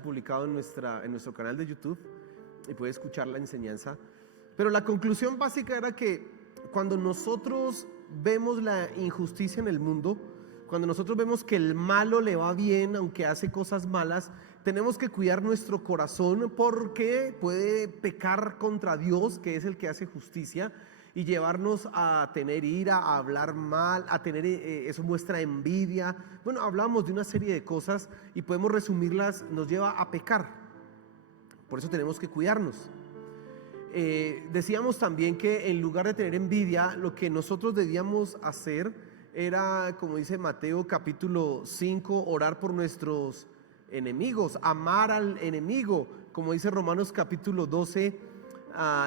publicado en nuestro canal de YouTube y puede escuchar la enseñanza. Pero la conclusión básica era que cuando nosotros vemos la injusticia en el mundo, cuando nosotros vemos que el malo le va bien aunque hace cosas malas, tenemos que cuidar nuestro corazón porque puede pecar contra Dios, que es el que hace justicia, y llevarnos a tener ira, a hablar mal, a tener, eso muestra envidia. Bueno, hablamos de una serie de cosas y podemos resumirlas, nos lleva a pecar. Por eso tenemos que cuidarnos. Decíamos también que en lugar de tener envidia, lo que nosotros debíamos hacer era, como dice Mateo capítulo 5, orar por nuestros enemigos, amar al enemigo, como dice Romanos capítulo 12,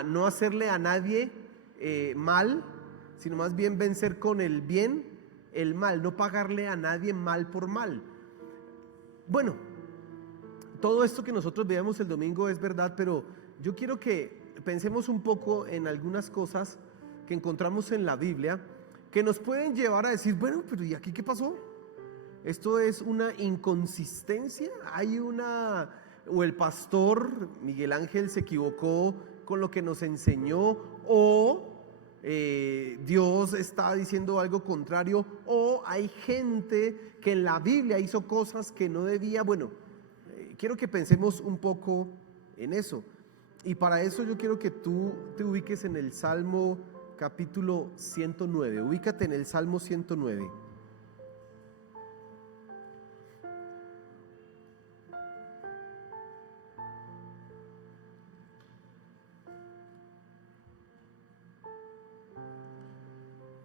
no hacerle a nadie mal, sino más bien vencer con el bien el mal, no pagarle a nadie mal por mal. Bueno, todo esto que nosotros veamos el domingo es verdad, pero yo quiero que pensemos un poco en algunas cosas que encontramos en la Biblia que nos pueden llevar a decir, bueno, pero ¿y aquí qué pasó? Esto es una inconsistencia, o el pastor Miguel Ángel se equivocó con lo que nos enseñó, o Dios está diciendo algo contrario, o hay gente que en la Biblia hizo cosas que no debía. Bueno, quiero que pensemos un poco en eso, y para eso yo quiero que tú te ubiques en el Salmo capítulo 109, ubícate en el Salmo 109.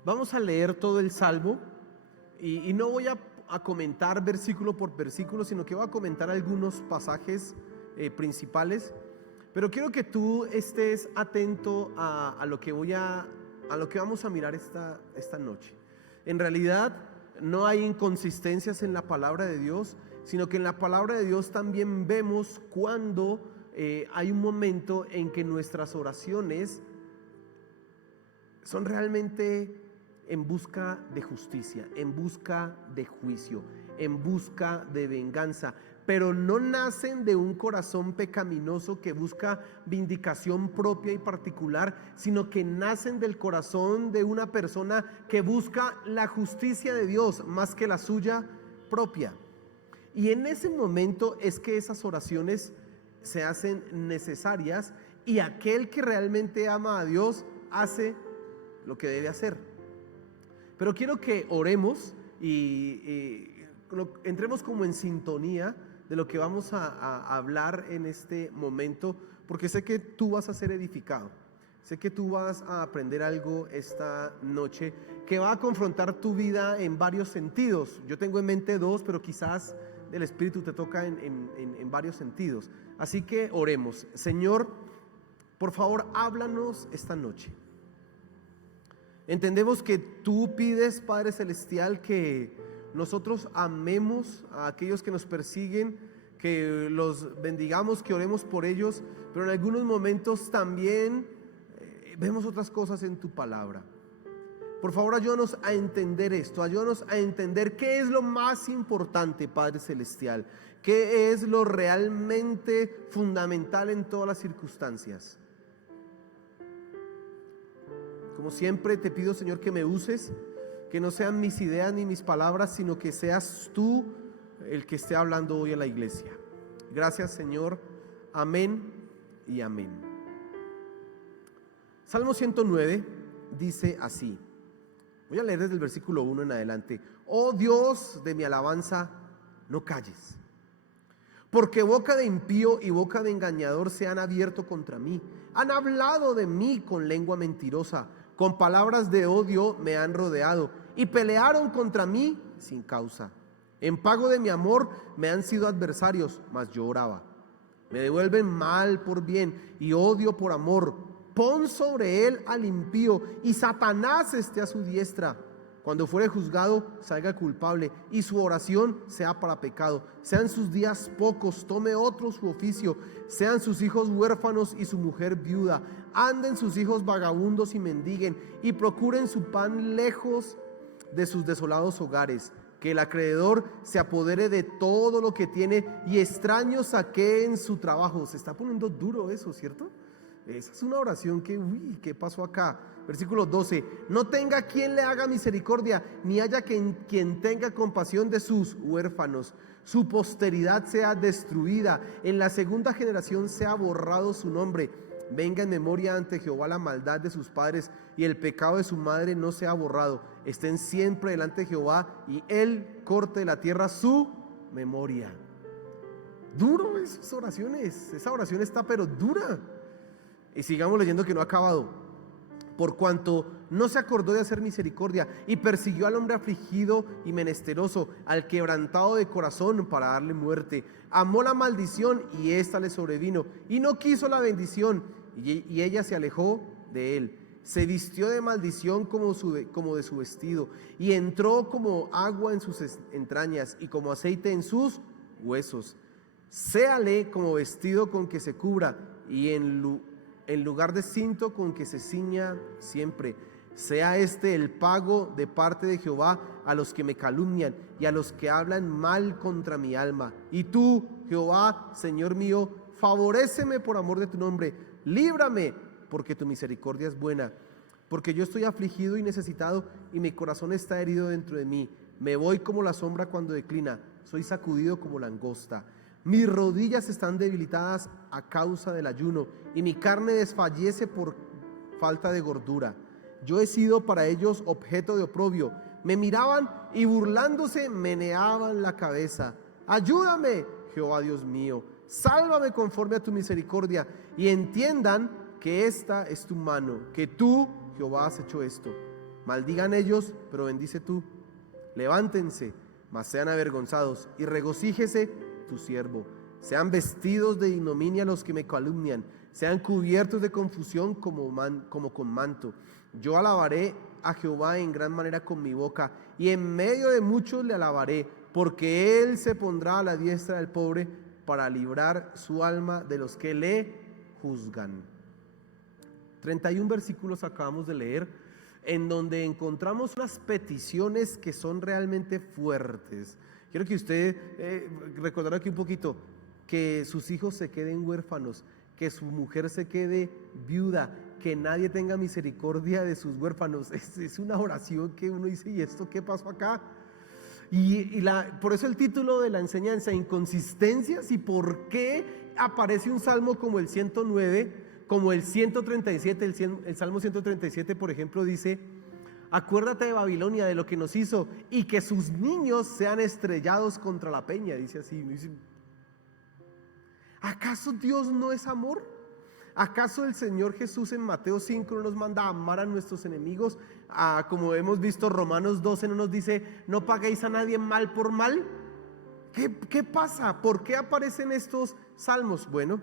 Vamos a leer todo el Salmo y no voy a comentar versículo por versículo, sino que voy a comentar algunos pasajes principales, pero quiero que tú estés atento a lo que vamos a mirar esta noche. En realidad no hay inconsistencias en la palabra de Dios, sino que en la palabra de Dios también vemos cuando hay un momento en que nuestras oraciones son realmente en busca de justicia, en busca de juicio, en busca de venganza, pero no nacen de un corazón pecaminoso que busca vindicación propia y particular, sino que nacen del corazón de una persona que busca la justicia de Dios más que la suya propia. Y en ese momento es que esas oraciones se hacen necesarias, y aquel que realmente ama a Dios hace lo que debe hacer. Pero quiero que oremos y entremos como en sintonía de lo que vamos a hablar en este momento, porque sé que tú vas a ser edificado, sé que tú vas a aprender algo esta noche que va a confrontar tu vida en varios sentidos. Yo tengo en mente dos, pero quizás el Espíritu te toca en varios sentidos. Así que oremos. Señor, por favor, háblanos esta noche. Entendemos que tú pides, Padre Celestial, que nosotros amemos a aquellos que nos persiguen, que los bendigamos, que oremos por ellos, pero en algunos momentos también vemos otras cosas en tu palabra. Por favor, ayúdanos a entender esto, ayúdanos a entender qué es lo más importante, Padre Celestial, qué es lo realmente fundamental en todas las circunstancias. Como siempre te pido, Señor, que me uses, que no sean mis ideas ni mis palabras, sino que seas tú el que esté hablando hoy a la iglesia. Gracias, Señor. Amén y amén. Salmo 109 dice así. Voy a leer desde el versículo 1 en adelante. Oh Dios de mi alabanza, no calles, porque boca de impío y boca de engañador se han abierto contra mí. Han hablado de mí con lengua mentirosa. Con palabras de odio me han rodeado y pelearon contra mí sin causa. En pago de mi amor me han sido adversarios, mas yo oraba. Me devuelven mal por bien y odio por amor. Pon sobre él al impío y Satanás esté a su diestra. Cuando fuere juzgado, salga culpable y su oración sea para pecado. Sean sus días pocos, tome otro su oficio. Sean sus hijos huérfanos y su mujer viuda. Anden sus hijos vagabundos y mendiguen, y procuren su pan lejos de sus desolados hogares. que el acreedor se apodere de todo lo que tiene y extraños saqueen su trabajo. Se está poniendo duro eso, ¿cierto? Esa es una oración que, ¿qué pasó acá? Versículo 12, no tenga quien le haga misericordia, ni haya quien tenga compasión de sus huérfanos. Su posteridad sea destruida, en la segunda generación sea borrado su nombre. Venga en memoria ante Jehová la maldad de sus padres y el pecado de su madre no sea borrado. Estén siempre delante de Jehová y él corte de la tierra su memoria. Duro esas oraciones, esa oración está pero dura. Y sigamos leyendo que no ha acabado. Por cuanto no se acordó de hacer misericordia y persiguió al hombre afligido y menesteroso, al quebrantado de corazón para darle muerte. Amó la maldición y ésta le sobrevino y no quiso la bendición y ella se alejó de él. Se vistió de maldición como de su vestido y entró como agua en sus entrañas y como aceite en sus huesos. Séale como vestido con que se cubra y en lugar de cinto con que se ciña siempre. Sea este el pago de parte de Jehová a los que me calumnian y a los que hablan mal contra mi alma. Y tú, Jehová, Señor mío, favoréceme por amor de tu nombre. Líbrame, porque tu misericordia es buena. Porque yo estoy afligido y necesitado, y mi corazón está herido dentro de mí. Me voy como la sombra cuando declina, soy sacudido como langosta. Mis rodillas están debilitadas a causa del ayuno, y mi carne desfallece por falta de gordura. Yo he sido para ellos objeto de oprobio. Me miraban y burlándose meneaban la cabeza. Ayúdame, Jehová Dios mío, sálvame conforme a tu misericordia, y entiendan que esta es tu mano, que tú, Jehová, has hecho esto. Maldigan ellos, pero bendice tú. Levántense, mas sean avergonzados, y regocíjese tu siervo. Sean vestidos de ignominia los que me calumnian, sean cubiertos de confusión como con manto. Yo alabaré a Jehová en gran manera con mi boca, y en medio de muchos le alabaré, porque él se pondrá a la diestra del pobre para librar su alma de los que le juzgan. 31 versículos acabamos de leer, en donde encontramos unas peticiones que son realmente fuertes. Quiero que usted recordara aquí un poquito, que sus hijos se queden huérfanos, que su mujer se quede viuda, que nadie tenga misericordia de sus huérfanos. Es una oración que uno dice, ¿y esto qué pasó acá? Por eso el título de la enseñanza, inconsistencias y por qué aparece un salmo como el 109, como el 137, el Salmo 137, por ejemplo, dice: acuérdate de Babilonia, de lo que nos hizo, y que sus niños sean estrellados contra la peña. Dice así. ¿Acaso Dios no es amor? ¿Acaso el Señor Jesús en Mateo 5 no nos manda a amar a nuestros enemigos? Como hemos visto, Romanos 12 no nos dice: no paguéis a nadie mal por mal. ¿Qué pasa? ¿Por qué aparecen estos salmos? Bueno,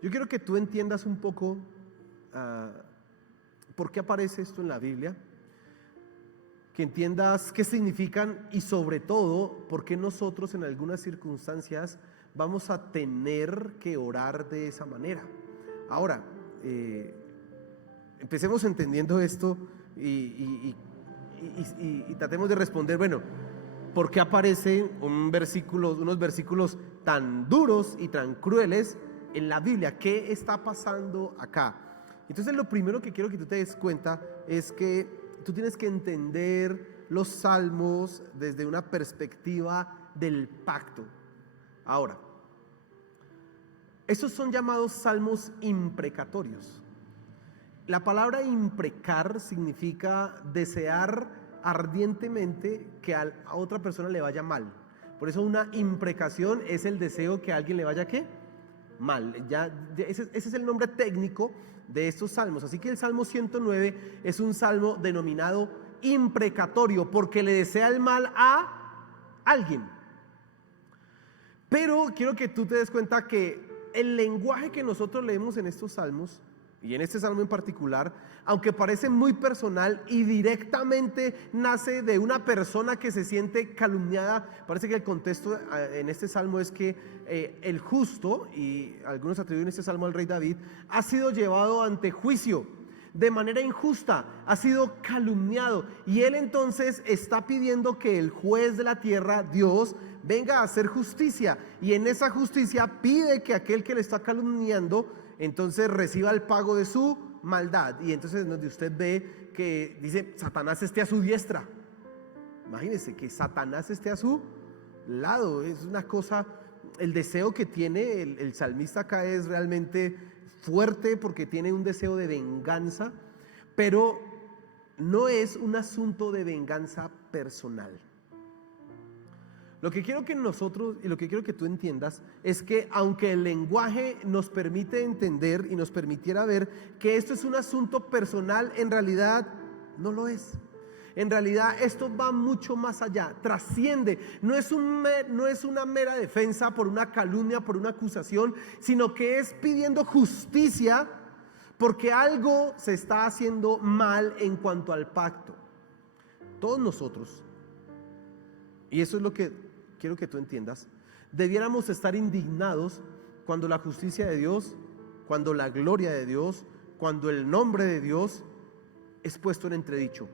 yo quiero que tú entiendas un poco por qué aparece esto en la Biblia, que entiendas qué significan y sobre todo por qué nosotros en algunas circunstancias vamos a tener que orar de esa manera. Ahora, empecemos entendiendo esto y tratemos de responder, bueno, ¿por qué aparecen unos versículos tan duros y tan crueles en la Biblia? ¿Qué está pasando acá? Entonces, lo primero que quiero que tú te des cuenta es que tú tienes que entender los salmos desde una perspectiva del pacto. Ahora, estos son llamados salmos imprecatorios. La palabra imprecar significa desear ardientemente que a otra persona le vaya mal. Por eso una imprecación es el deseo que a alguien le vaya ¿qué? Mal. Ese es el nombre técnico de estos salmos. Así que el Salmo 109 es un salmo denominado imprecatorio porque le desea el mal a alguien. Pero quiero que tú te des cuenta que el lenguaje que nosotros leemos en estos salmos, y en este salmo en particular, aunque parece muy personal y directamente nace de una persona que se siente calumniada, parece que el contexto en este salmo es que el justo, y algunos atribuyen este salmo al rey David, ha sido llevado ante juicio. de manera injusta, ha sido calumniado, y él entonces está pidiendo que el juez de la tierra, Dios, venga a hacer justicia, y en esa justicia pide que aquel que le está calumniando entonces reciba el pago de su maldad. Y entonces donde usted ve que dice Satanás esté a su diestra, imagínense que Satanás esté a su lado, es una cosa, el deseo que tiene el salmista acá es realmente fuerte, porque tiene un deseo de venganza, pero no es un asunto de venganza personal. Lo que quiero que nosotros, y lo que quiero que tú entiendas, es que aunque el lenguaje nos permite entender y nos permitiera ver que esto es un asunto personal, en realidad no lo es. En realidad esto va mucho más allá, trasciende, no es una mera defensa por una calumnia, por una acusación, sino que es pidiendo justicia porque algo se está haciendo mal en cuanto al pacto. Todos nosotros, y eso es lo que quiero que tú entiendas, debiéramos estar indignados cuando la justicia de Dios, cuando la gloria de Dios, cuando el nombre de Dios es puesto en entredicho,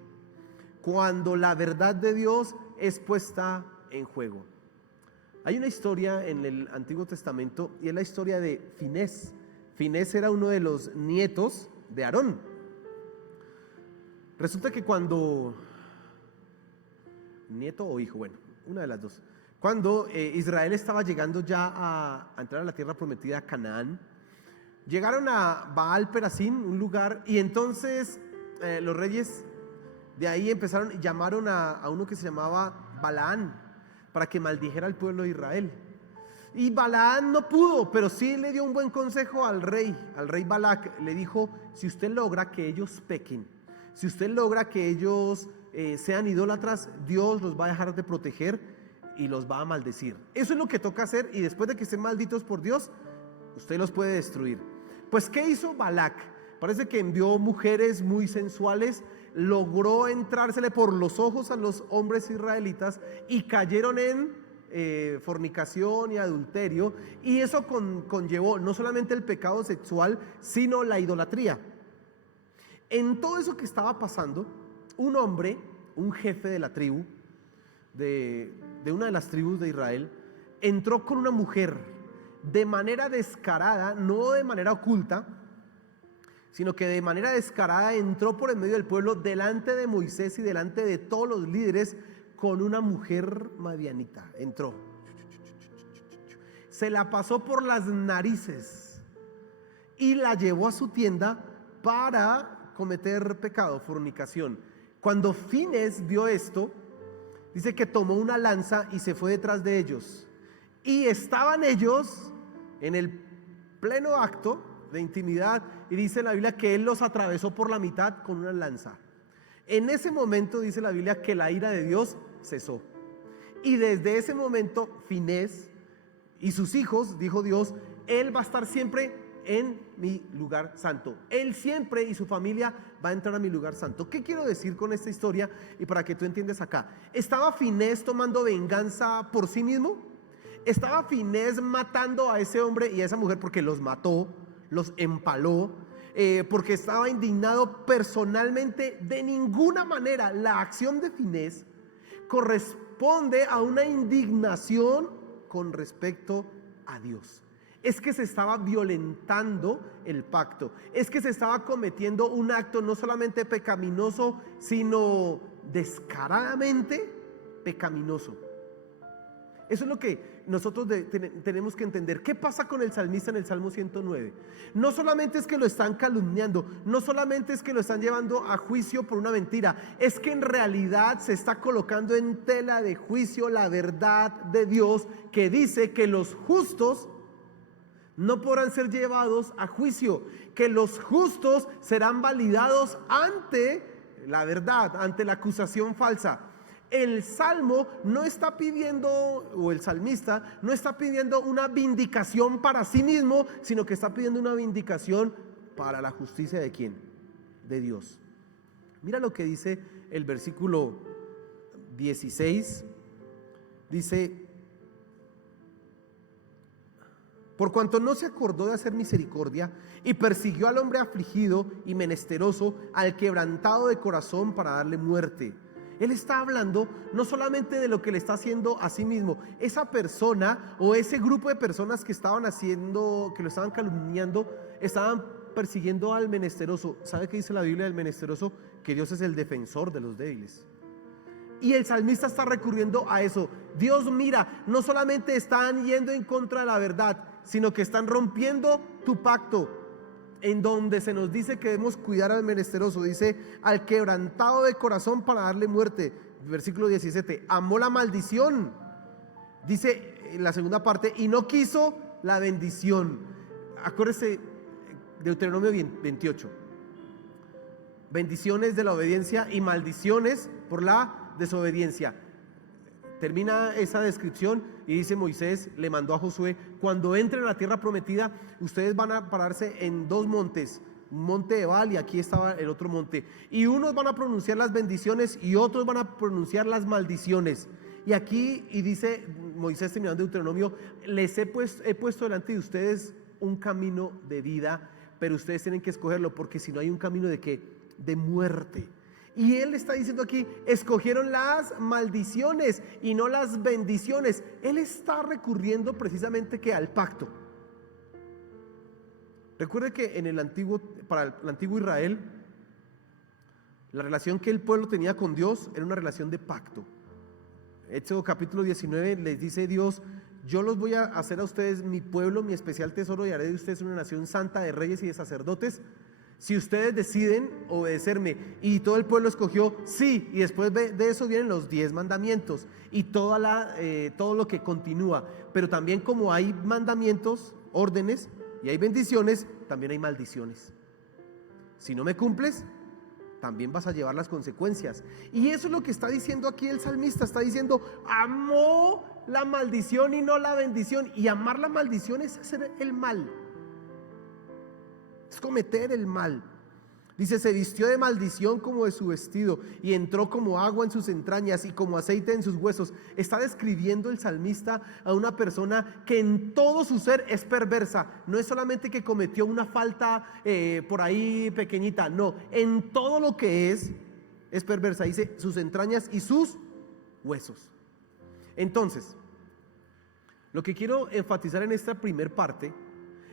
cuando la verdad de Dios es puesta en juego. Hay una historia en el Antiguo Testamento, y es la historia de Finés. Finés era uno de los nietos de Aarón. Resulta que cuando, nieto o hijo, bueno, una de las dos, cuando Israel estaba llegando ya a entrar a la tierra prometida, Canaán, llegaron a Baal Perasim, un lugar, y entonces los reyes de ahí empezaron y llamaron a uno que se llamaba Balaán para que maldijera al pueblo de Israel. Y Balaán no pudo, pero sí le dio un buen consejo al rey Balac. Le dijo: si usted logra que ellos pequen, si usted logra que ellos sean idólatras, Dios los va a dejar de proteger y los va a maldecir. Eso es lo que toca hacer, y después de que estén malditos por Dios, usted los puede destruir. Pues ¿qué hizo Balac? Parece que envió mujeres muy sensuales, logró entrársele por los ojos a los hombres israelitas y cayeron en fornicación y adulterio, y eso conllevó no solamente el pecado sexual, sino la idolatría. En todo eso que estaba pasando, un hombre, un jefe de la tribu, de una de las tribus de Israel, entró con una mujer de manera descarada, no de manera oculta, sino que de manera descarada entró por en medio del pueblo, delante de Moisés y delante de todos los líderes, con una mujer madianita. Entró, se la pasó por las narices y la llevó a su tienda para cometer pecado, fornicación. Cuando Finés vio esto, dice que tomó una lanza y se fue detrás de ellos, y estaban ellos en el pleno acto de intimidad, y dice la Biblia que él los atravesó por la mitad con una lanza. En ese momento dice la Biblia que la ira de Dios cesó, y desde ese momento Finés y sus hijos, dijo Dios, él va a estar siempre en mi lugar santo, él siempre y su familia va a entrar a mi lugar santo. ¿Qué quiero decir con esta historia? Y para que tú entiendas acá, ¿estaba Finés tomando venganza por sí mismo? ¿Estaba Finés matando a ese hombre y a esa mujer porque los mató, los empaló, porque estaba indignado personalmente? De ninguna manera. La acción de Finés corresponde a una indignación con respecto a Dios. Es que se estaba violentando el pacto, es que se estaba cometiendo un acto no solamente pecaminoso, sino descaradamente pecaminoso. Eso es lo que nosotros tenemos que entender. ¿Qué pasa con el salmista en el Salmo 109? No solamente es que lo están calumniando, no solamente es que lo están llevando a juicio por una mentira, es que en realidad se está colocando en tela de juicio la verdad de Dios, que dice que los justos no podrán ser llevados a juicio, que los justos serán validados ante la verdad, ante la acusación falsa. El salmo no está pidiendo, o el salmista no está pidiendo una vindicación para sí mismo, sino que está pidiendo una vindicación para la justicia de ¿quién? De Dios. Mira lo que dice el versículo 16. Dice: por cuanto no se acordó de hacer misericordia y persiguió al hombre afligido y menesteroso, al quebrantado de corazón, para darle muerte. Él está hablando no solamente de lo que le está haciendo a sí mismo. Esa persona o ese grupo de personas que estaban haciendo, que lo estaban calumniando, estaban persiguiendo al menesteroso. ¿Sabe qué dice la Biblia del menesteroso? Que Dios es el defensor de los débiles. Y el salmista está recurriendo a eso. Dios mira, no solamente están yendo en contra de la verdad, sino que están rompiendo tu pacto, en donde se nos dice que debemos cuidar al menesteroso. Dice, al quebrantado de corazón, para darle muerte. Versículo 17, amó la maldición. Dice en la segunda parte, y no quiso la bendición. Acuérdese, Deuteronomio 28. Bendiciones de la obediencia y maldiciones por la desobediencia. Termina esa descripción y dice: Moisés le mandó a Josué: cuando entren a la tierra prometida, ustedes van a pararse en dos montes, un monte Ebal y aquí estaba el otro monte, y unos van a pronunciar las bendiciones y otros van a pronunciar las maldiciones. Y aquí, y dice Moisés, terminando Deuteronomio, les he puesto delante de ustedes un camino de vida, pero ustedes tienen que escogerlo, porque si no, hay un camino de ¿qué? De muerte. Y él está diciendo aquí: escogieron las maldiciones y no las bendiciones. Él está recurriendo precisamente que al pacto. Recuerde que en el antiguo, para el antiguo Israel, la relación que el pueblo tenía con Dios era una relación de pacto. Éxodo capítulo 19 les dice Dios: yo los voy a hacer a ustedes mi pueblo, mi especial tesoro, y haré de ustedes una nación santa de reyes y de sacerdotes, si ustedes deciden obedecerme. Y todo el pueblo escogió sí, y después de eso vienen los 10 mandamientos y todo lo que continúa. Pero también, como hay mandamientos, órdenes, y hay bendiciones, también hay maldiciones. Si no me cumples, también vas a llevar las consecuencias. Y eso es lo que está diciendo aquí el salmista. Está diciendo: amó la maldición y no la bendición. Y amar la maldición es hacer el mal, es cometer el mal. Dice: se vistió de maldición como de su vestido, y entró como agua en sus entrañas y como aceite en sus huesos. Está describiendo el salmista a una persona que en todo su ser es perversa. No es solamente que cometió una falta por ahí pequeñita, no, en todo lo que es perversa. Dice sus entrañas y sus huesos. Entonces, lo que quiero enfatizar en esta primer parte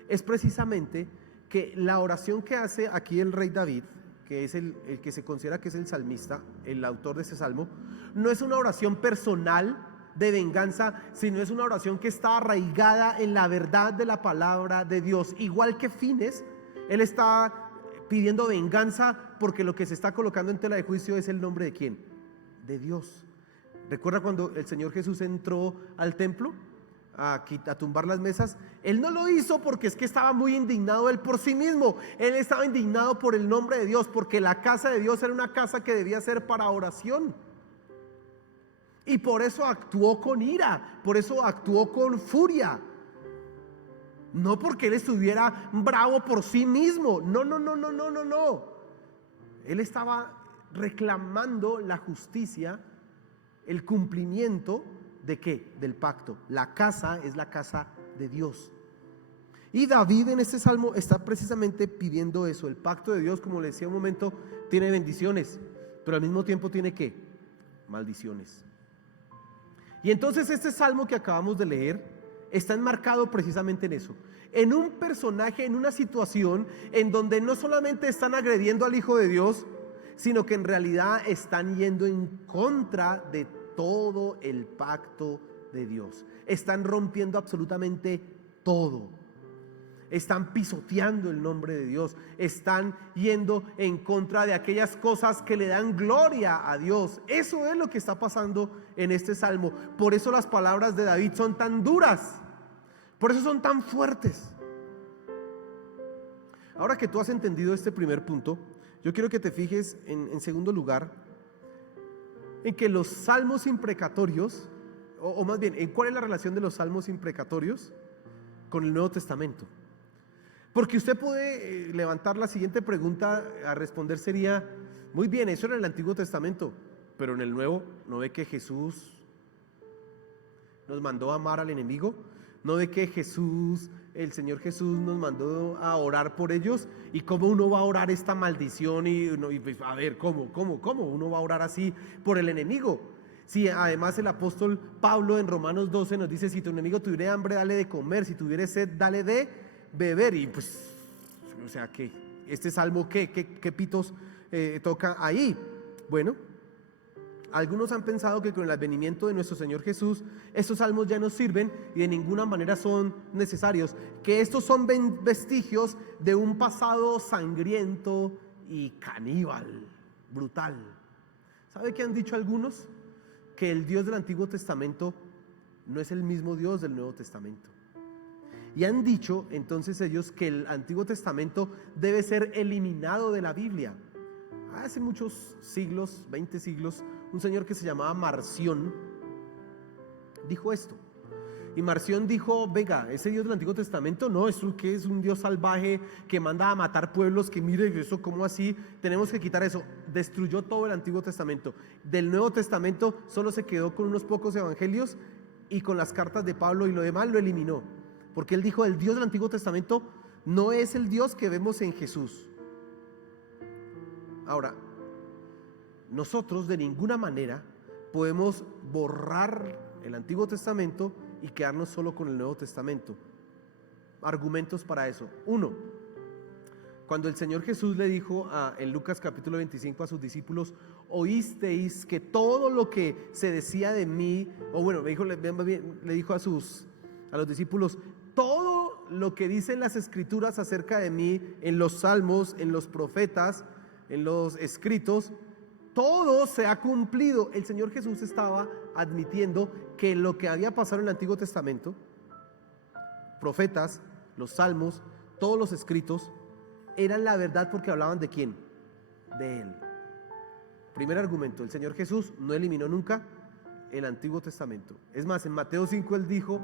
es precisamente que la oración que hace aquí el rey David, que es el que se considera que es el salmista, el autor de ese salmo, no es una oración personal de venganza, sino es una oración que está arraigada en la verdad de la palabra de Dios. Igual que Fines, él está pidiendo venganza porque lo que se está colocando en tela de juicio es el nombre de ¿quién? De Dios. ¿Recuerda cuando el Señor Jesús entró al templo a tumbar las mesas? Él no lo hizo porque es que estaba muy indignado él por sí mismo. Él estaba indignado por el nombre de Dios, porque la casa de Dios era una casa que debía ser para oración. Y por eso actuó con ira, por eso actuó con furia. No porque él estuviera bravo por sí mismo. No. Él estaba reclamando la justicia, el cumplimiento ¿de qué? Del pacto. La casa es la casa de Dios. Y David en este salmo está precisamente pidiendo eso. El pacto de Dios, como le decía un momento, tiene bendiciones, pero al mismo tiempo tiene ¿qué? Maldiciones. Y entonces este salmo que acabamos de leer está enmarcado precisamente en eso, en un personaje, en una situación en donde no solamente están agrediendo al Hijo de Dios, sino que en realidad están yendo en contra de todo el pacto de Dios. Están rompiendo absolutamente todo. Están pisoteando el nombre de Dios. Están yendo en contra de aquellas cosas que le dan gloria a Dios. Eso es lo que está pasando en este salmo. Por eso las palabras de David son tan duras. Por eso son tan fuertes. Ahora que tú has entendido este primer punto, yo quiero que te fijes en segundo lugar en que los salmos imprecatorios, o más bien, en cuál es la relación de los salmos imprecatorios con el Nuevo Testamento. Porque usted puede levantar la siguiente pregunta a responder: sería, muy bien, eso era en el Antiguo Testamento, pero en el Nuevo, ¿no ve que Jesús nos mandó a amar al enemigo? ¿No ve que Jesús el Señor Jesús nos mandó a orar por ellos, y cómo uno va a orar esta maldición, y pues, a ver, ¿cómo uno va a orar así por el enemigo? Sí, además el apóstol Pablo en Romanos 12 nos dice: si tu enemigo tuviera hambre, dale de comer; si tuviera sed, dale de beber. Y pues, o sea, que este salmo, ¿qué pitos toca ahí? Bueno, algunos han pensado que con el advenimiento de nuestro Señor Jesús, estos salmos ya no sirven y de ninguna manera son necesarios, que estos son vestigios de un pasado sangriento y caníbal, brutal. ¿Sabe qué han dicho algunos? Que el Dios del Antiguo Testamento no es el mismo Dios del Nuevo Testamento. Y han dicho entonces ellos que el Antiguo Testamento debe ser eliminado de la Biblia. Hace muchos siglos, 20 siglos, un señor que se llamaba Marción dijo esto. Y Marción dijo: venga, ese Dios del Antiguo Testamento no, eso que es un Dios salvaje que manda a matar pueblos, que mire eso, ¿cómo así? Tenemos que quitar eso. Destruyó todo el Antiguo Testamento. Del Nuevo Testamento solo se quedó con unos pocos evangelios y con las cartas de Pablo, y lo demás lo eliminó, porque él dijo: el Dios del Antiguo Testamento no es el Dios que vemos en Jesús. Ahora, nosotros de ninguna manera podemos borrar el Antiguo Testamento y quedarnos solo con el Nuevo Testamento. Argumentos para eso. Uno, cuando el Señor Jesús le dijo en Lucas capítulo 25 a sus discípulos: oísteis que todo lo que se decía de mí, o bueno, le dijo a los discípulos: todo lo que dicen las escrituras acerca de mí, en los salmos, en los profetas, en los escritos, todo se ha cumplido. El Señor Jesús estaba admitiendo que lo que había pasado en el Antiguo Testamento, profetas, los salmos, todos los escritos, eran la verdad porque hablaban ¿de quién? De Él. Primer argumento: el Señor Jesús no eliminó nunca el Antiguo Testamento. Es más, en Mateo 5 Él dijo: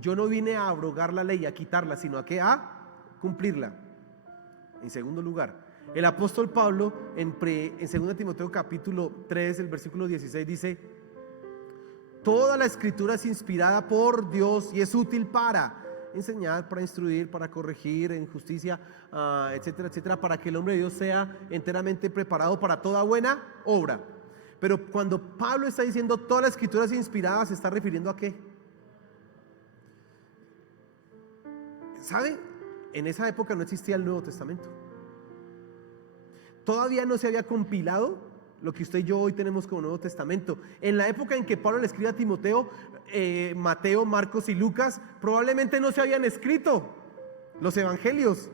yo no vine a abrogar la ley, a quitarla, sino a cumplirla. En segundo lugar, el apóstol Pablo en 2 Timoteo capítulo 3, el versículo 16 dice: toda la escritura es inspirada por Dios y es útil para enseñar, para instruir, para corregir en justicia, etcétera, etcétera, para que el hombre de Dios sea enteramente preparado para toda buena obra. Pero cuando Pablo está diciendo toda la escritura es inspirada, ¿se está refiriendo a qué? ¿Sabe? En esa época no existía el Nuevo Testamento. Todavía no se había compilado lo que usted y yo hoy tenemos como Nuevo Testamento. En la época en que Pablo le escribe a Timoteo, Mateo, Marcos y Lucas probablemente no se habían escrito los evangelios.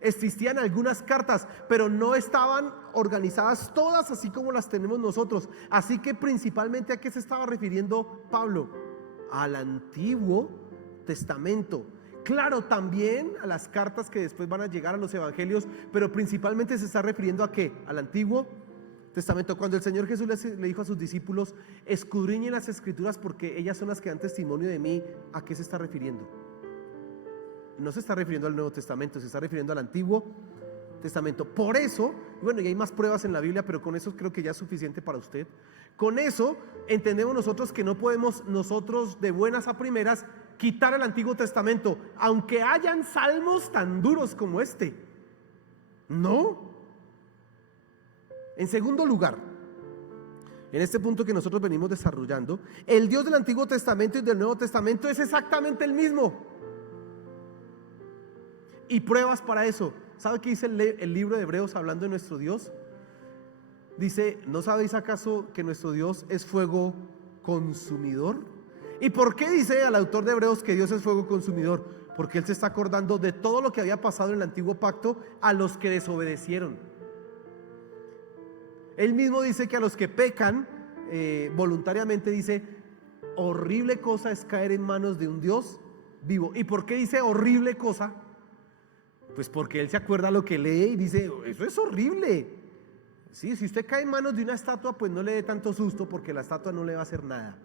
Existían algunas cartas, pero no estaban organizadas todas así como las tenemos nosotros. Así que principalmente, ¿a qué se estaba refiriendo Pablo? Al Antiguo Testamento. Claro, también a las cartas que después van a llegar, a los evangelios, pero principalmente se está refiriendo ¿a qué? Al Antiguo Testamento. Cuando el Señor Jesús le dijo a sus discípulos: escudriñen las escrituras porque ellas son las que dan testimonio de mí, ¿a qué se está refiriendo? No se está refiriendo al Nuevo Testamento, se está refiriendo al Antiguo Testamento. Por eso, bueno, y hay más pruebas en la Biblia, pero con eso creo que ya es suficiente para usted. Con eso entendemos nosotros que no podemos nosotros de buenas a primeras quitar el Antiguo Testamento, aunque hayan salmos tan duros como este. No. En segundo lugar, en este punto que nosotros venimos desarrollando, el Dios del Antiguo Testamento y del Nuevo Testamento es exactamente el mismo. Y pruebas para eso. ¿Sabe qué dice el libro de Hebreos hablando de nuestro Dios? Dice: ¿no sabéis acaso que nuestro Dios es fuego consumidor? ¿Y por qué dice al autor de Hebreos que Dios es fuego consumidor? Porque él se está acordando de todo lo que había pasado en el antiguo pacto a los que desobedecieron. Él mismo dice que a los que pecan voluntariamente, dice: horrible cosa es caer en manos de un Dios vivo. ¿Y por qué dice horrible cosa? Pues porque él se acuerda lo que lee y dice: eso es horrible. Sí, si usted cae en manos de una estatua, pues no le dé tanto susto, porque la estatua no le va a hacer nada.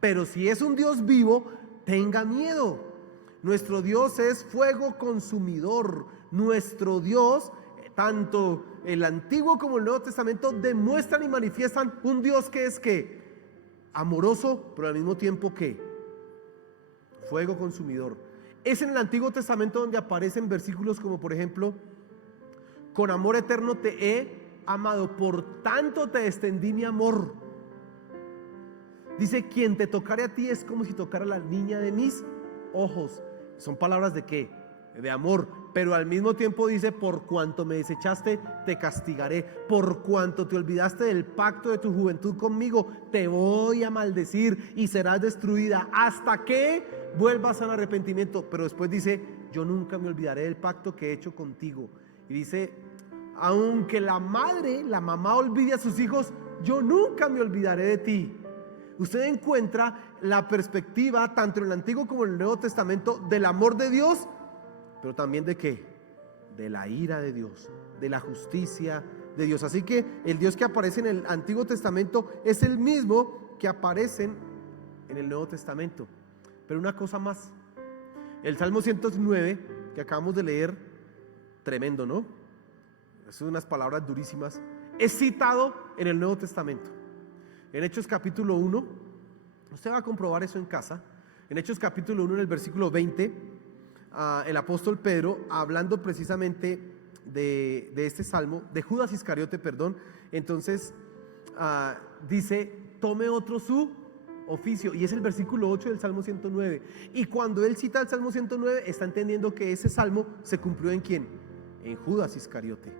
Pero si es un Dios vivo, tenga miedo. Nuestro Dios es fuego consumidor. Nuestro Dios, tanto el Antiguo como el Nuevo Testamento, demuestran y manifiestan un Dios que es ¿qué? Amoroso, pero al mismo tiempo ¿qué? Fuego consumidor. Es en el Antiguo Testamento donde aparecen versículos como por ejemplo, con amor eterno te he amado, por tanto te extendí mi amor. Dice, quien te tocare a ti es como si tocara a la niña de mis ojos. Son palabras de qué? De amor. Pero al mismo tiempo dice, por cuanto me desechaste, te castigaré. Por cuanto te olvidaste del pacto de tu juventud conmigo, te voy a maldecir y serás destruida hasta que vuelvas al arrepentimiento. Pero después dice, yo nunca me olvidaré del pacto que he hecho contigo. Y dice, aunque la mamá olvide a sus hijos, yo nunca me olvidaré de ti. Usted encuentra la perspectiva tanto en el Antiguo como en el Nuevo Testamento del amor de Dios, pero también de ¿qué? De la ira de Dios, de la justicia de Dios. Así que el Dios que aparece en el Antiguo Testamento es el mismo que aparece en el Nuevo Testamento. Pero una cosa más, el Salmo 109 que acabamos de leer, tremendo, ¿no? Son unas palabras durísimas, es citado en el Nuevo Testamento. En Hechos capítulo 1, usted va a comprobar eso en casa. En Hechos capítulo 1, en el versículo 20, el apóstol Pedro, hablando precisamente de este salmo, de Judas Iscariote, perdón, entonces dice, tome otro su oficio, y es el versículo 8 del Salmo 109. Y cuando él cita el Salmo 109, está entendiendo que ese salmo se cumplió en ¿quién? En Judas Iscariote.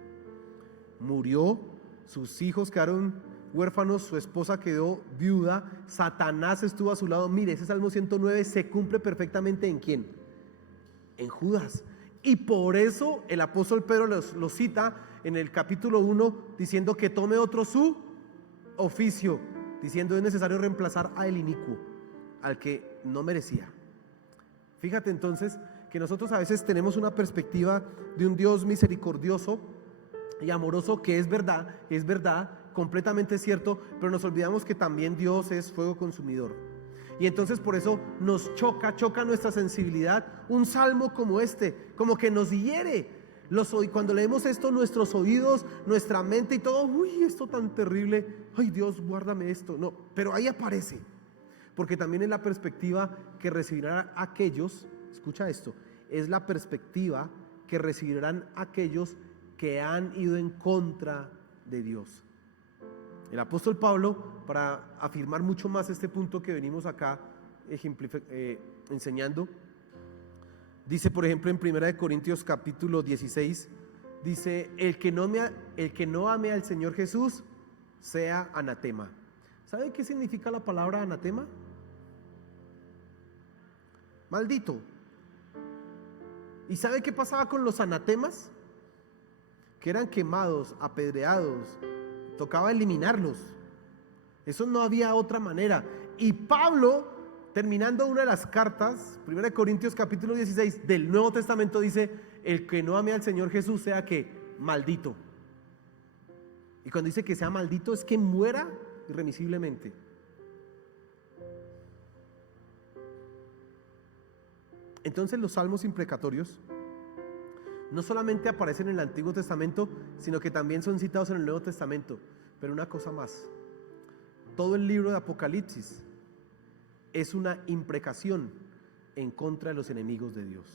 Murió, sus hijos quedaron huérfanos, su esposa quedó viuda, Satanás estuvo a su lado. Mire, ese Salmo 109 se cumple perfectamente ¿en quién? En Judas. Y por eso el apóstol Pedro lo cita en el capítulo 1 diciendo que tome otro su oficio, diciendo es necesario reemplazar al inicuo, al que no merecía. Fíjate entonces que nosotros a veces tenemos una perspectiva de un Dios misericordioso y amoroso, que es verdad, completamente cierto, pero nos olvidamos que también Dios es fuego consumidor. Y entonces por eso nos choca nuestra sensibilidad un salmo como este, como que nos hiere. Cuando leemos esto, nuestros oídos, nuestra mente y todo, uy, esto tan terrible, ay Dios, guárdame esto. No, pero ahí aparece, porque también es la perspectiva que recibirán aquellos, escucha esto, es la perspectiva que recibirán aquellos que han ido en contra de Dios. El apóstol Pablo, para afirmar mucho más este punto que venimos acá enseñando, dice por ejemplo en 1 Corintios capítulo 16, dice, el que no ame al Señor Jesús sea anatema. ¿Sabe qué significa la palabra anatema? Maldito. ¿Y sabe qué pasaba con los anatemas? Que eran quemados, apedreados, tocaba eliminarlos. Eso no había otra manera. Y Pablo, terminando una de las cartas, 1 Corintios capítulo 16 del Nuevo Testamento, dice, el que no ame al Señor Jesús sea que maldito. Y cuando dice que sea maldito es que muera irremisiblemente. Entonces los salmos imprecatorios no solamente aparecen en el Antiguo Testamento, sino que también son citados en el Nuevo Testamento. Pero una cosa más, todo el libro de Apocalipsis es una imprecación en contra de los enemigos de Dios.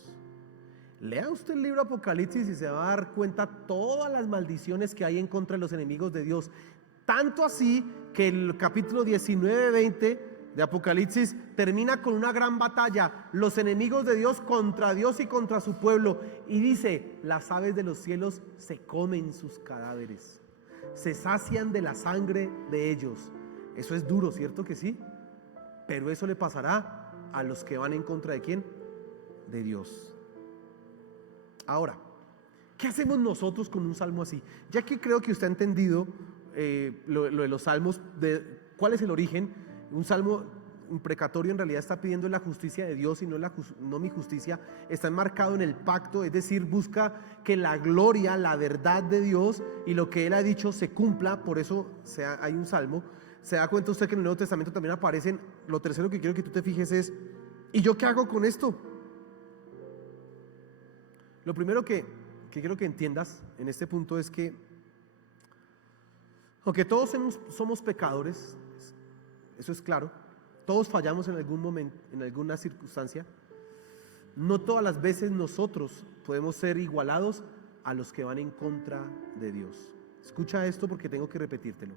Lea usted el libro de Apocalipsis y se va a dar cuenta todas las maldiciones que hay en contra de los enemigos de Dios. Tanto así que el capítulo 19-20 de Apocalipsis termina con una gran batalla, los enemigos de Dios contra Dios y contra su pueblo, y dice, las aves de los cielos se comen sus cadáveres, se sacian de la sangre de ellos. Eso es duro, ¿cierto que sí? Pero eso le pasará a los que van en contra de ¿quién? De Dios. Ahora, ¿qué hacemos nosotros con un salmo así? Ya que creo que usted ha entendido lo de los salmos, de cuál es el origen. Un salmo imprecatorio en realidad está pidiendo la justicia de Dios y no mi justicia. Está enmarcado en el pacto, es decir, busca que la gloria, la verdad de Dios y lo que Él ha dicho se cumpla. Por eso hay un salmo. Se da cuenta usted que en el Nuevo Testamento también aparecen. Lo tercero que quiero que tú te fijes es, ¿y yo qué hago con esto? Lo primero que quiero que entiendas en este punto es que, aunque todos somos pecadores, eso es claro, todos fallamos en algún momento, en alguna circunstancia, no todas las veces nosotros podemos ser igualados a los que van en contra de Dios. Escucha esto porque tengo que repetírtelo.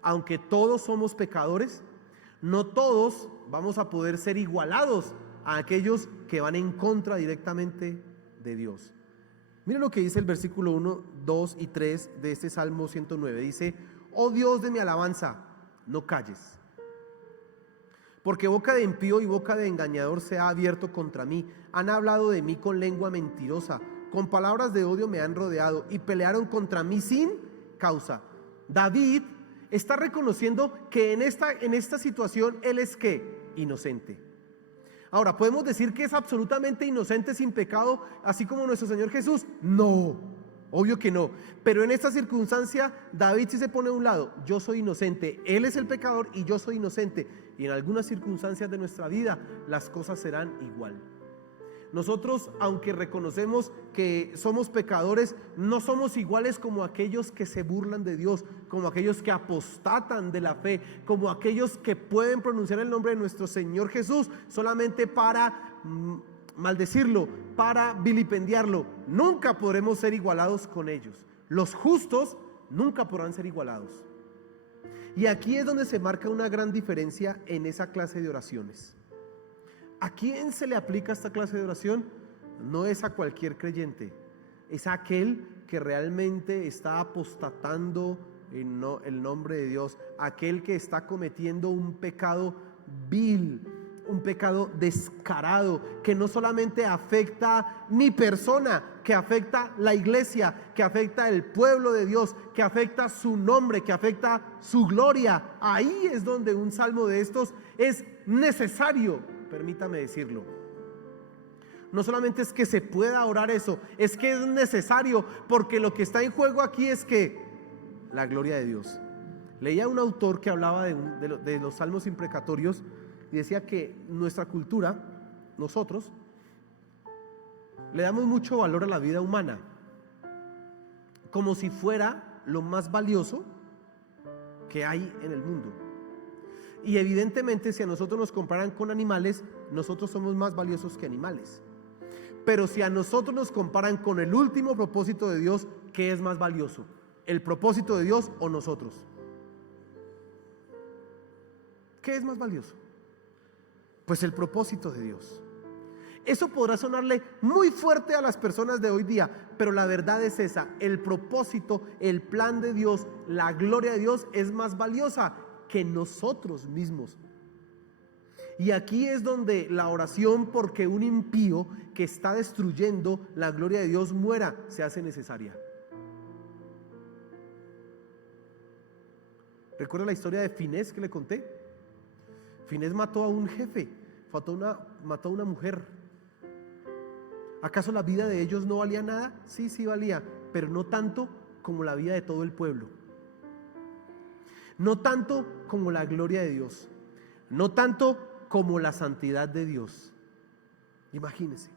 Aunque todos somos pecadores, no todos vamos a poder ser igualados a aquellos que van en contra directamente de Dios. Mira lo que dice el versículo 1, 2 y 3 de este Salmo 109. Dice: oh Dios de mi alabanza, no calles, porque boca de impío y boca de engañador se ha abierto contra mí. Han hablado de mí con lengua mentirosa, con palabras de odio me han rodeado y pelearon contra mí sin causa. David está reconociendo que en esta situación él es ¿qué? Inocente. Ahora, ¿podemos decir que es absolutamente inocente, sin pecado, así como nuestro Señor Jesús? No, obvio que no. Pero en esta circunstancia, David sí se pone a un lado. Yo soy inocente, él es el pecador y yo soy inocente. Y en algunas circunstancias de nuestra vida, las cosas serán igual. Nosotros, aunque reconocemos que somos pecadores, no somos iguales como aquellos que se burlan de Dios, como aquellos que apostatan de la fe, como aquellos que pueden pronunciar el nombre de nuestro Señor Jesús solamente para maldecirlo, para vilipendiarlo. Nunca podremos ser igualados con ellos. Los justos nunca podrán ser igualados. Y aquí es donde se marca una gran diferencia en esa clase de oraciones. ¿A quién se le aplica esta clase de oración? No es a cualquier creyente, es a aquel que realmente está apostatando en el nombre de Dios, aquel que está cometiendo un pecado vil, un pecado descarado, que no solamente afecta mi persona, que afecta la iglesia, que afecta el pueblo de Dios, que afecta su nombre, que afecta su gloria. Ahí es donde un salmo de estos es necesario. Permítame decirlo. No solamente es que se pueda orar eso, es que es necesario, porque lo que está en juego aquí es que la gloria de Dios. Leía un autor que hablaba de los salmos imprecatorios y decía que nuestra cultura, nosotros, le damos mucho valor a la vida humana, como si fuera lo más valioso que hay en el mundo. Y evidentemente, si a nosotros nos comparan con animales, nosotros somos más valiosos que animales. Pero si a nosotros nos comparan con el último propósito de Dios, ¿qué es más valioso? ¿El propósito de Dios o nosotros? ¿Qué es más valioso? Pues el propósito de Dios. Eso podrá sonarle muy fuerte a las personas de hoy día, pero la verdad es esa: el propósito, el plan de Dios, la gloria de Dios es más valiosa que nosotros mismos. Y aquí es donde la oración porque un impío que está destruyendo la gloria de Dios muera se hace necesaria. ¿Recuerda la historia de Finés que le conté? Finés mató a un jefe, mató a una mujer. ¿Acaso la vida de ellos no valía nada? Sí, sí valía, pero no tanto como la vida de todo el pueblo. No tanto como la gloria de Dios, no tanto como la santidad de Dios. Imagínense.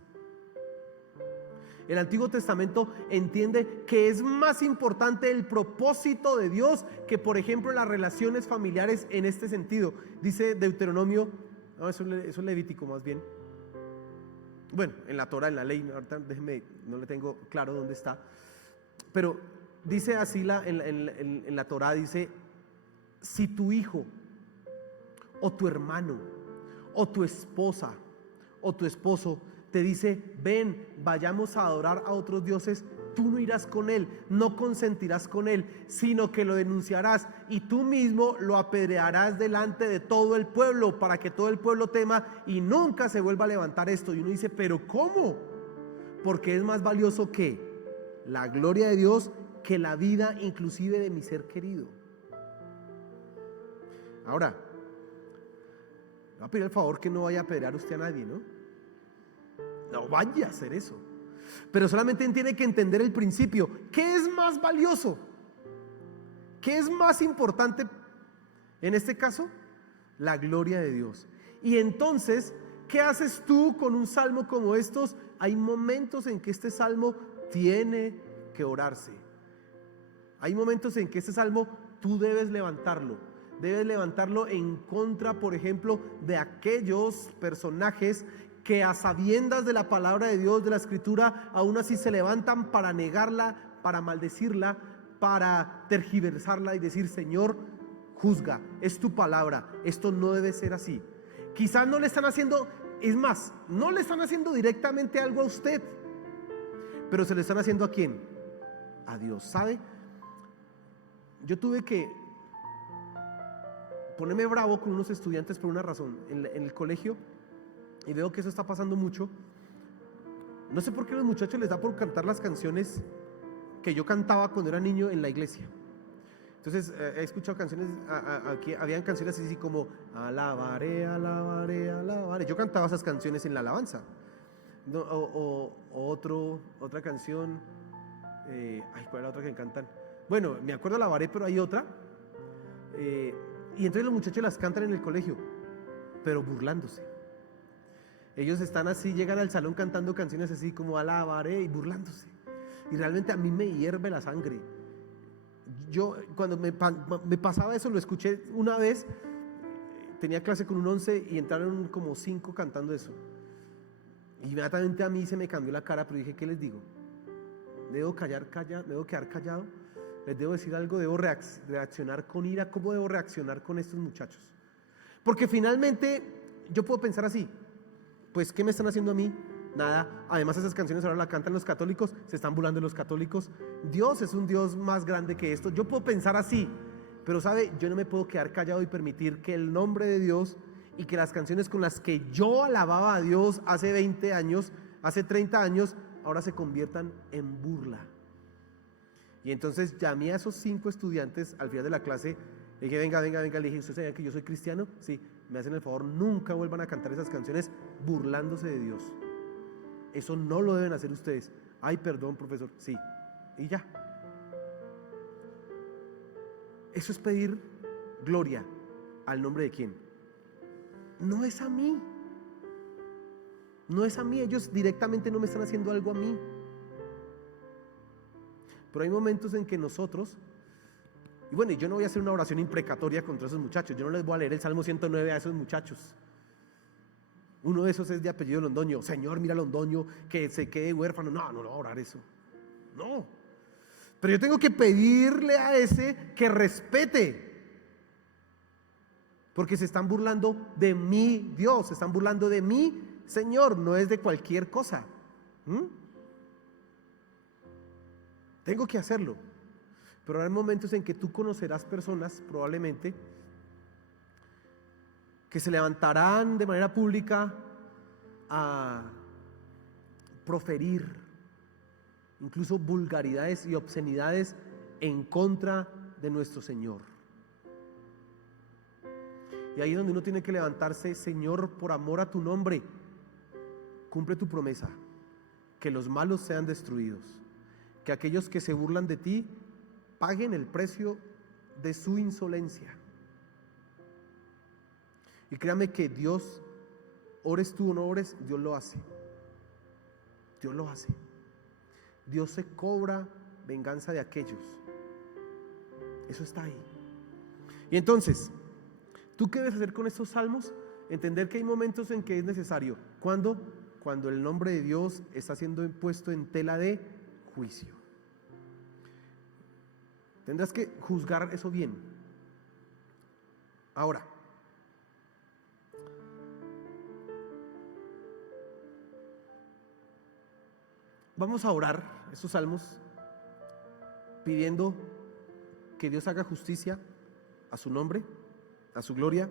El Antiguo Testamento entiende que es más importante el propósito de Dios que, por ejemplo, las relaciones familiares en este sentido. Dice Deuteronomio, no, eso es Levítico más bien. Bueno, en la Torah, en la ley, ahorita déjeme, no le tengo claro dónde está. Pero dice así en la Torah, dice: si tu hijo o tu hermano o tu esposa o tu esposo te dice: ven, vayamos a adorar a otros dioses, tú no irás con él, no consentirás con él, sino que lo denunciarás y tú mismo lo apedrearás delante de todo el pueblo, para que todo el pueblo tema y nunca se vuelva a levantar esto. Y uno dice: pero ¿cómo? Porque es más valioso que la gloria de Dios, que la vida inclusive de mi ser querido. Ahora, le voy a pedir el favor que no vaya a apedrear usted a nadie, ¿no? No vaya a hacer eso. Pero solamente tiene que entender el principio. ¿Qué es más valioso? ¿Qué es más importante en este caso? La gloria de Dios. Y entonces, ¿qué haces tú con un salmo como estos? Hay momentos en que este salmo tiene que orarse. Hay momentos en que este salmo tú debes levantarlo. Debes levantarlo en contra, por ejemplo, de aquellos personajes que a sabiendas de la palabra de Dios, de la Escritura, aún así se levantan para negarla, para maldecirla, para tergiversarla y decir: Señor, juzga, es tu palabra, esto no debe ser así. Quizás no le están haciendo, es más, no le están haciendo directamente algo a usted, pero se le están haciendo ¿a quién? A Dios. ¿Sabe? Yo tuve que ponerme bravo con unos estudiantes por una razón en el colegio, y veo que eso está pasando mucho. No sé por qué a los muchachos les da por cantar las canciones que yo cantaba cuando era niño en la iglesia. Entonces he escuchado canciones, aquí habían canciones así como alabaré, alabaré, alabaré. Yo cantaba esas canciones en la alabanza. No, otra canción, ¿cuál es la otra que cantan? Bueno, me acuerdo alabaré, pero hay otra. Y entonces los muchachos las cantan en el colegio, pero burlándose. Ellos están así, llegan al salón cantando canciones así como alabaré y burlándose. Y realmente a mí me hierve la sangre. Yo cuando me pasaba eso, lo escuché una vez, tenía clase con un 11 y entraron como 5 cantando eso. Inmediatamente a mí se me cambió la cara, pero dije: ¿qué les digo? ¿Debo quedar callado? ¿Les debo decir algo? ¿Debo reaccionar con ira? ¿Cómo debo reaccionar con estos muchachos? Porque finalmente yo puedo pensar así: pues ¿qué me están haciendo a mí? Nada. Además esas canciones ahora las cantan los católicos, se están burlando de los católicos. Dios es un Dios más grande que esto. Yo puedo pensar así, pero ¿sabe? Yo no me puedo quedar callado y permitir que el nombre de Dios y que las canciones con las que yo alababa a Dios hace 20 años, hace 30 años, ahora se conviertan en burla. Y entonces llamé a esos 5 estudiantes al final de la clase. Le dije: venga, le dije: ¿ustedes saben que yo soy cristiano? Sí. Me hacen el favor, nunca vuelvan a cantar esas canciones burlándose de Dios. Eso no lo deben hacer ustedes. Ay, perdón, profesor. Sí. Y ya. Eso es pedir gloria al nombre de quién. No es a mí. No es a mí. Ellos directamente no me están haciendo algo a mí. Pero hay momentos en que nosotros, y bueno, yo no voy a hacer una oración imprecatoria contra esos muchachos. Yo no les voy a leer el Salmo 109 a esos muchachos. Uno de esos es de apellido Londoño. Señor, mira a Londoño, que se quede huérfano. No voy a orar eso. No. Pero yo tengo que pedirle a ese que respete. Porque se están burlando de mi Dios, se están burlando de mi Señor, no es de cualquier cosa. Tengo que hacerlo. Pero hay momentos en que tú conocerás personas, probablemente, que se levantarán de manera pública a proferir incluso vulgaridades y obscenidades en contra de nuestro Señor. Y ahí es donde uno tiene que levantarse: Señor, por amor a tu nombre, cumple tu promesa, que los malos sean destruidos, que aquellos que se burlan de ti paguen el precio de su insolencia. Y créame que Dios, ores tú o no ores, Dios lo hace. Dios lo hace. Dios se cobra venganza de aquellos. Eso está ahí. Y entonces, ¿tú qué debes hacer con estos salmos? Entender que hay momentos en que es necesario. ¿Cuándo? Cuando el nombre de Dios está siendo puesto en tela de juicio. Tendrás que juzgar eso bien. Ahora, vamos a orar estos salmos pidiendo que Dios haga justicia a su nombre, a su gloria.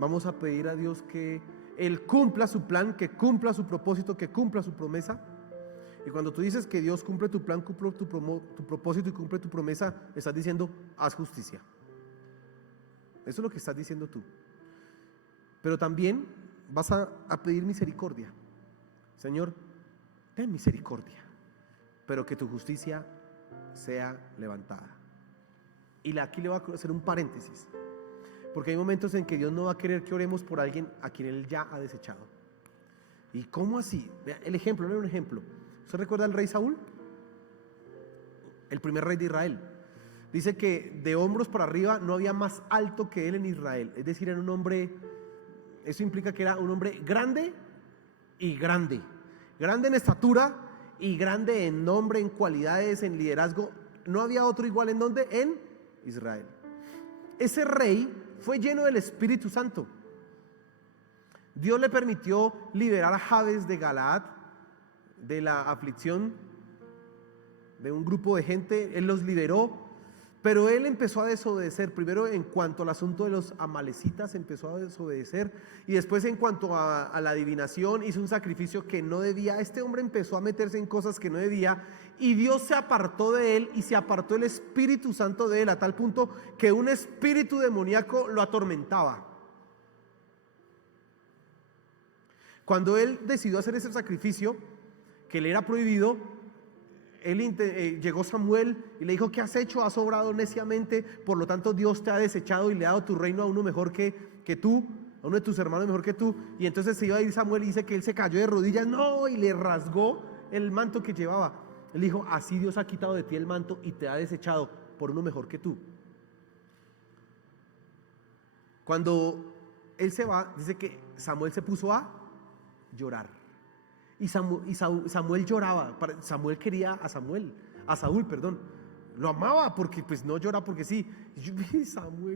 Vamos a pedir a Dios que Él cumpla su plan, que cumpla su propósito, que cumpla su promesa. Y cuando tú dices que Dios cumple tu plan, cumple tu propósito y cumple tu promesa, estás diciendo: haz justicia. Eso es lo que estás diciendo tú. Pero también vas a pedir misericordia. Señor, ten misericordia, pero que tu justicia sea levantada. Y aquí le voy a hacer un paréntesis, porque hay momentos en que Dios no va a querer que oremos por alguien a quien Él ya ha desechado. ¿Y cómo así? Vea el ejemplo, un ejemplo. ¿Usted recuerda al rey Saúl? El primer rey de Israel. Dice que de hombros para arriba no había más alto que él en Israel. Es decir, era un hombre, eso implica que era un hombre grande y grande. Grande en estatura y grande en nombre, en cualidades, en liderazgo. No había otro igual. ¿En dónde? En Israel. Ese rey fue lleno del Espíritu Santo. Dios le permitió liberar a Jabes de Galaad de la aflicción de un grupo de gente. Él los liberó, pero él empezó a desobedecer. Primero en cuanto al asunto de los amalecitas empezó a desobedecer, y después en cuanto a la adivinación hizo un sacrificio que no debía. Este hombre empezó a meterse en cosas que no debía, y Dios se apartó de él y se apartó el Espíritu Santo de él, a tal punto que un espíritu demoníaco lo atormentaba. Cuando él decidió hacer ese sacrificio que le era prohibido, llegó Samuel y le dijo: ¿qué has hecho? Has obrado neciamente, por lo tanto Dios te ha desechado y le ha dado tu reino a uno mejor que tú, a uno de tus hermanos mejor que tú. Y entonces se iba a ir Samuel y dice que él se cayó de rodillas, no, y le rasgó el manto que llevaba. Él dijo: así Dios ha quitado de ti el manto y te ha desechado por uno mejor que tú. Cuando él se va, dice que Samuel se puso a llorar. Y Samuel lloraba. Samuel quería a Saúl, perdón. Lo amaba porque pues no llora porque sí.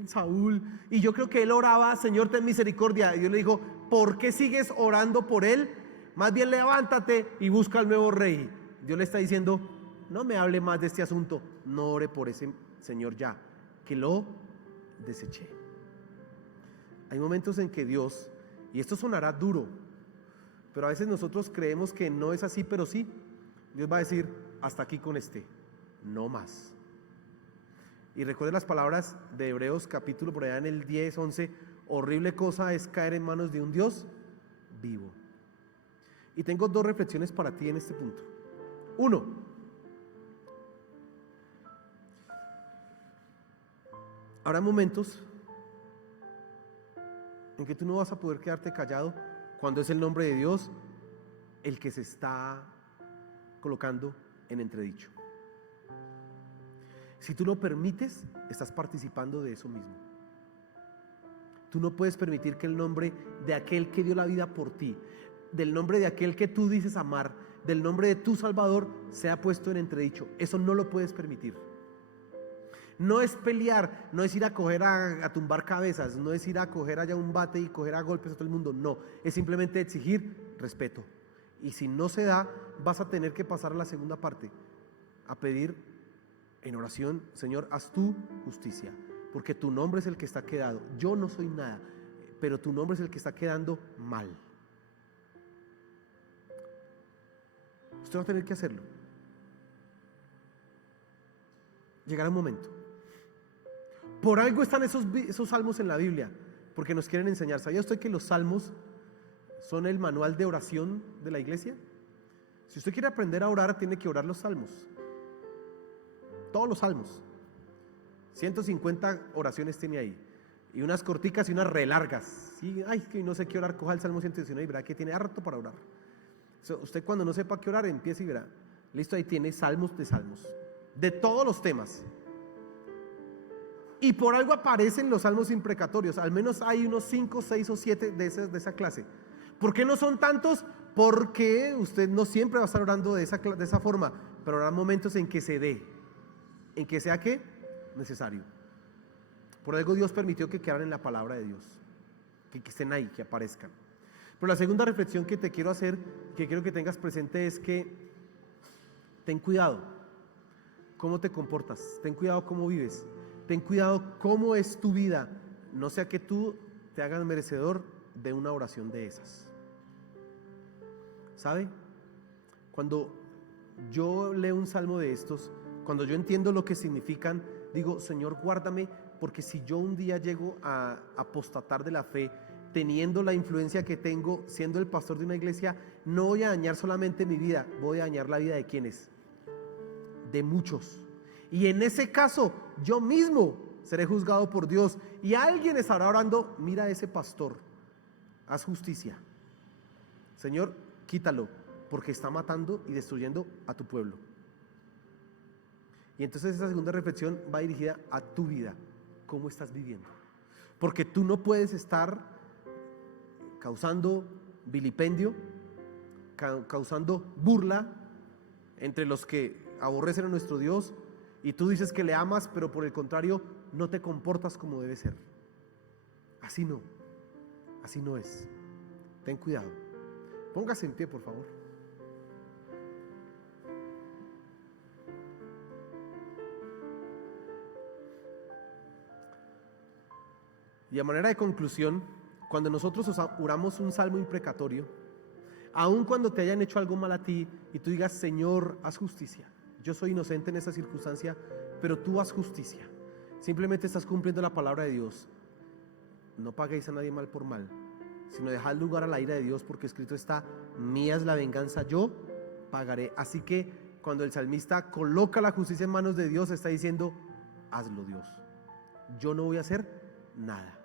Saúl. Y yo creo que él oraba: Señor, ten misericordia. Y Dios le dijo: ¿por qué sigues orando por él? Más bien levántate y busca al nuevo rey. Dios le está diciendo: no me hable más de este asunto. No ore por ese señor ya, que lo deseché. Hay momentos en que Dios, y esto sonará duro, pero a veces nosotros creemos que no es así, pero sí. Dios va a decir: hasta aquí con este, no más. Y recuerden las palabras de Hebreos capítulo por allá en el 10, 11: horrible cosa es caer en manos de un Dios vivo. Y tengo dos reflexiones para ti en este punto. Uno, habrá momentos en que tú no vas a poder quedarte callado cuando es el nombre de Dios el que se está colocando en entredicho. Si tú lo permites, estás participando de eso mismo. Tú no puedes permitir que el nombre de aquel que dio la vida por ti, del nombre de aquel que tú dices amar, del nombre de tu Salvador, sea puesto en entredicho. Eso no lo puedes permitir. No es pelear, no es ir a coger a tumbar cabezas, no es ir a coger allá un bate y coger a golpes a todo el mundo. No, es simplemente exigir respeto. Y si no se da, vas a tener que pasar a la segunda parte, a pedir en oración: Señor, haz tu justicia, porque tu nombre es el que está quedado. Yo no soy nada, pero tu nombre es el que está quedando mal. Usted va a tener que hacerlo. Llegará un momento. Por algo están esos salmos en la Biblia, porque nos quieren enseñar. ¿Sabía usted que los salmos son el manual de oración de la iglesia? Si usted quiere aprender a orar, tiene que orar los salmos. Todos los salmos. 150 oraciones tiene ahí. Y unas corticas y unas re largas. Sí, ay, que no sé qué orar, coja el Salmo 119 y verá que tiene harto para orar. Usted cuando no sepa qué orar, empiece y verá. Listo, ahí tiene salmos de salmos. De todos los temas. Y por algo aparecen los salmos imprecatorios. Al menos hay unos 5, 6 o 7 de esa clase. ¿Por qué no son tantos? Porque usted no siempre va a estar orando de esa forma, pero habrá momentos en que se dé, en que sea ¿qué? Necesario. Por algo Dios permitió que quedaran en la palabra de Dios, que estén ahí, que aparezcan. Pero la segunda reflexión que te quiero hacer, que quiero que tengas presente, es que ten cuidado cómo te comportas, ten cuidado cómo vives, ten cuidado cómo es tu vida, no sea que tú te hagas merecedor de una oración de esas. ¿Sabe? Cuando yo leo un salmo de estos, cuando yo entiendo lo que significan, digo: Señor, guárdame, porque si yo un día llego a apostatar de la fe, teniendo la influencia que tengo, siendo el pastor de una iglesia, no voy a dañar solamente mi vida, voy a dañar la vida de ¿quiénes? De muchos. Y en ese caso, yo mismo seré juzgado por Dios, y alguien estará orando: mira a ese pastor, haz justicia. Señor, quítalo, porque está matando y destruyendo a tu pueblo. Y entonces esa segunda reflexión va dirigida a tu vida. ¿Cómo estás viviendo? Porque tú no puedes estar causando vilipendio causando burla entre los que aborrecen a nuestro Dios, y tú dices que le amas, pero por el contrario no te comportas como debe ser. Así no es. Ten cuidado. Póngase en pie, por favor. Y a manera de conclusión, cuando nosotros oramos un salmo imprecatorio, aun cuando te hayan hecho algo mal a ti y tú digas: Señor, haz justicia, yo soy inocente en esta circunstancia, pero tú haz justicia, simplemente estás cumpliendo la palabra de Dios. No paguéis a nadie mal por mal, sino dejad lugar a la ira de Dios, porque escrito está: mía es la venganza, yo pagaré. Así que cuando el salmista coloca la justicia en manos de Dios, está diciendo: hazlo, Dios, yo no voy a hacer nada.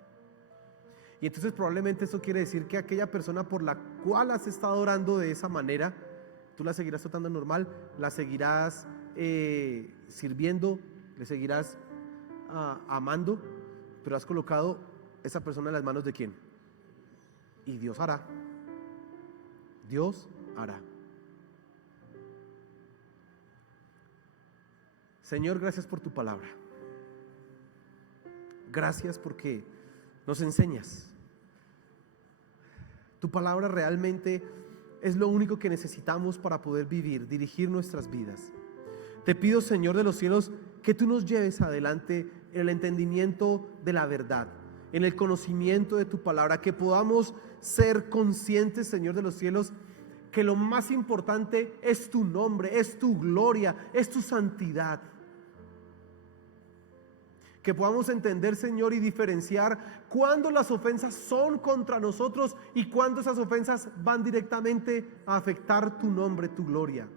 Y entonces probablemente esto quiere decir que aquella persona por la cual has estado orando de esa manera, tú la seguirás tratando normal, la seguirás sirviendo, le seguirás amando, pero has colocado esa persona en las manos de ¿quién? Y Dios hará. Dios hará. Señor, gracias por tu palabra. Gracias porque nos enseñas. Tu palabra realmente es lo único que necesitamos para poder vivir, dirigir nuestras vidas. Te pido, Señor de los cielos, que tú nos lleves adelante en el entendimiento de la verdad, en el conocimiento de tu palabra, que podamos ser conscientes, Señor de los cielos, que lo más importante es tu nombre, es tu gloria, es tu santidad. Que podamos entender, Señor, y diferenciar cuándo las ofensas son contra nosotros y cuándo esas ofensas van directamente a afectar tu nombre, tu gloria.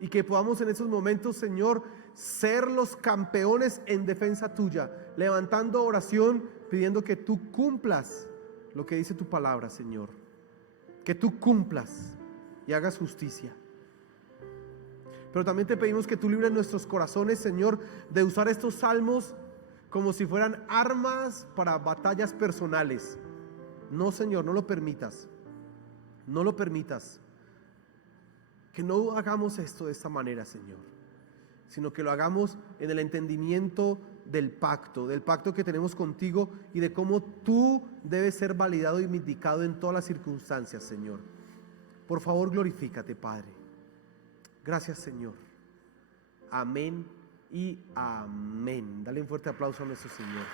Y que podamos en esos momentos, Señor, ser los campeones en defensa tuya, levantando oración, pidiendo que tú cumplas lo que dice tu palabra, Señor. Que tú cumplas y hagas justicia. Pero también te pedimos que tú libres nuestros corazones, Señor, de usar estos salmos como si fueran armas para batallas personales. No, Señor, no lo permitas. No lo permitas. Que no hagamos esto de esta manera, Señor, sino que lo hagamos en el entendimiento del pacto que tenemos contigo y de cómo tú debes ser validado y vindicado en todas las circunstancias, Señor. Por favor, glorifícate, Padre. Gracias, Señor. Amén y amén. Dale un fuerte aplauso a nuestro Señor.